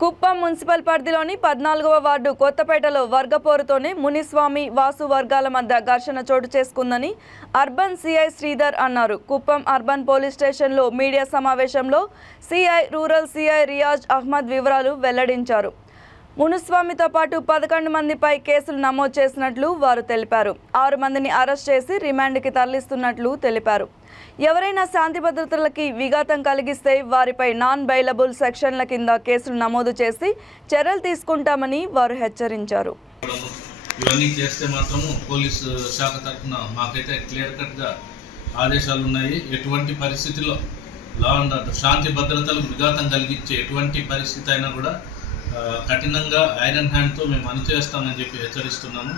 Kuppam municipal పరిధిలోని 14వ ward కొత్తపేటలో వర్గపోరుతోనే మునిస్వామి వాసు వర్గాల మధ్య ఘర్షణ చోటు చేసుకుందని అర్బన్ సిఐ శ్రీధర్ అన్నారు. కుప్పం అర్బన్ పోలీస్ స్టేషన్లో మీడియా సమావేశంలో CI rural CI Riyaz Ahmed వివరాలు వెల్లడించారు. మునుస్వామితో పాటు 11 మందిపై కేసులు నమోదు చేసినట్లు వారు తెలిపారు. 6 మందిని అరెస్ట్ చేసి రిమాండ్కి తరలిస్తున్నట్లు తెలిపారు. ఎవరైనా శాంతి భద్రతలకి విఘాతం కలిగిస్తే వారిపై నాన్ బెయిలబుల్ సెక్షన్ల కింద కేసులు నమోదు చేసి చర్యలు తీసుకుంటామని వారు హెచ్చరించారు. ఇవన్నీ చేస్తే మాత్రము పోలీసు శాఖ తరఫున మాకైతే క్లియర్ కట్గా ఆదేశాలు ఉన్నాయి. ఎటువంటి పరిస్థితుల్లో లా అండ్ ఆర్డర్ శాంతి భద్రతలకు విఘాతం కలిగించే ఎటువంటి పరిస్థితి అయినా కూడా కఠినంగా ఐరన్ హ్యాండ్తో మేము అణిచేస్తామని చెప్పి హెచ్చరిస్తున్నాము.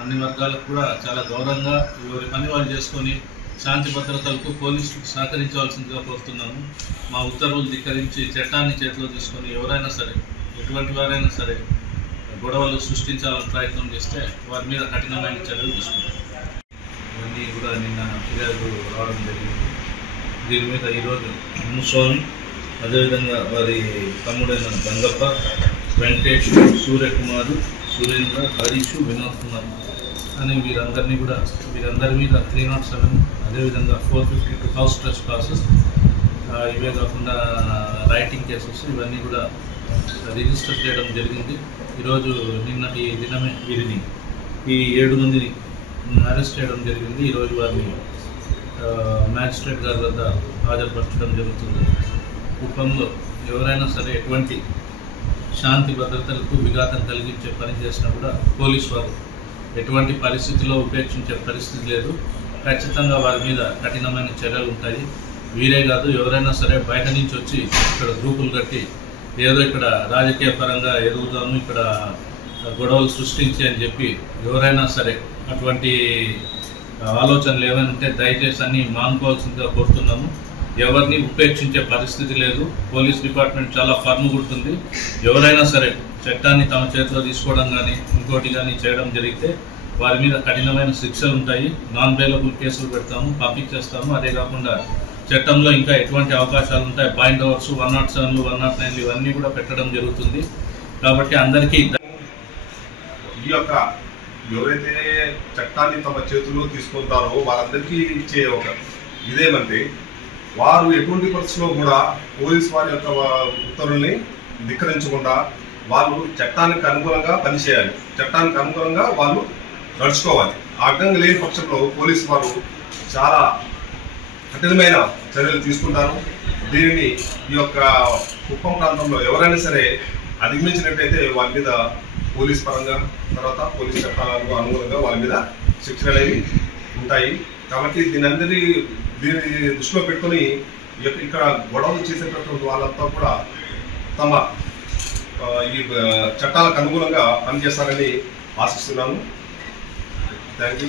అన్ని వర్గాలకు కూడా చాలా గౌరవంగా ఎవరి పని వాళ్ళు చేసుకొని శాంతి భద్రతలకు పోలీసులకు సహకరించవలసిందిగా కోరుతున్నాము. మా ఉత్తర్వులు ధిక్కరించి చట్టాన్ని చేతిలో తీసుకొని ఎవరైనా సరే ఎటువంటి వారైనా సరే గొడవలు సృష్టించాలని ప్రయత్నం చేస్తే వారి మీద కఠినమైన చర్యలు తీసుకుంటాం. ఇవన్నీ కూడా నిన్న ఫిర్యాదు రావడం జరిగింది. దీని మీద ఈరోజు మునుస్వామి, అదేవిధంగా వారి తమ్ముడైన గంగప్ప, వెంకటేష్, సూర్యకుమారు, సురేంద్ర, హరీష్, వినోద్ కుమార్ అని వీరందరి మీద 307, అదేవిధంగా 452 హౌస్ ట్రెస్ పాసెస్, ఇవే కాకుండా రైటింగ్ కేసెస్ ఇవన్నీ కూడా రిజిస్టర్ చేయడం జరిగింది. ఈరోజు నిన్నటి దినమే వీరిని ఈ 7 మందిని అరెస్ట్ చేయడం జరిగింది. ఈరోజు వారిని మ్యాజిస్ట్రేట్ గారి వద్ద హాజరుపరచడం జరుగుతుంది. కుప్పంలో ఎవరైనా సరే ఎటువంటి శాంతి భద్రతలకు విఘాతం కలిగించే పని చేసినా కూడా పోలీసు వారు ఎటువంటి పరిస్థితుల్లో ఉపేక్షించే పరిస్థితి లేదు. ఖచ్చితంగా వారి మీద కఠినమైన చర్యలు ఉంటాయి. వీరే కాదు, ఎవరైనా సరే బయట నుంచి వచ్చి ఇక్కడ గ్రూపులు కట్టి ఏదో ఇక్కడ రాజకీయ పరంగా ఎదుగుతాము, ఇక్కడ గొడవలు సృష్టించి అని చెప్పి ఎవరైనా సరే అటువంటి ఆలోచనలు ఏమైనా ఉంటే దయచేసి అన్ని మానుకోవాల్సిందిగా కోరుతున్నాము. ఎవరిని ఉపేక్షించే పరిస్థితి లేదు. పోలీస్ డిపార్ట్మెంట్ చాలా ఫర్మ్గా ఉంటుంది. ఎవరైనా సరే చట్టాన్ని తమ చేతిలో తీసుకోవడం కానీ ఇంకోటి కానీ చేయడం జరిగితే వారి మీద కఠినమైన శిక్షలు ఉంటాయి. నాన్ బెయిలబుల్ కేసులు పెడతాము, పంపించేస్తాము. అదే కాకుండా చట్టంలో ఇంకా ఎటువంటి అవకాశాలు ఉంటాయి, బైండ్ ఓవర్స్, 107లు, 109లు ఇవన్నీ కూడా పెట్టడం జరుగుతుంది. కాబట్టి అందరికీ ఈ యొక్క ఎవరైతే చట్టాన్ని తమ చేతుల్లో తీసుకుంటారో వారందరికీ ఇచ్చే ఒక ఇదేమంటే వారు ఎటువంటి పరిస్థితుల్లో కూడా పోలీసు వారి యొక్క ఉత్తర్వుల్ని ధిక్కరించకుండా వాళ్ళు చట్టానికి అనుగుణంగా పనిచేయాలి, చట్టానికి అనుగుణంగా వాళ్ళు నడుచుకోవాలి. ఆ విధంగా లేని పక్షంలో పోలీసు వారు చాలా కఠినమైన చర్యలు తీసుకుంటారు. దీనిని ఈ యొక్క కుప్పం ప్రాంతంలో ఎవరైనా సరే అధిగమించినట్టయితే వాళ్ళ మీద పోలీస్ పరంగా తర్వాత పోలీస్ చట్టాలకు అనుగుణంగా వాళ్ళ మీద శిక్షలు అనేవి ఉంటాయి. కాబట్టి దీన్ని దృష్టిలో పెట్టుకొని ఇక్కడ గొడవలు చేసేటటువంటి వాళ్ళంతా కూడా తమ ఈ చట్టాలకు అనుగుణంగా పనిచేస్తారని ఆశిస్తున్నాను. Thank you.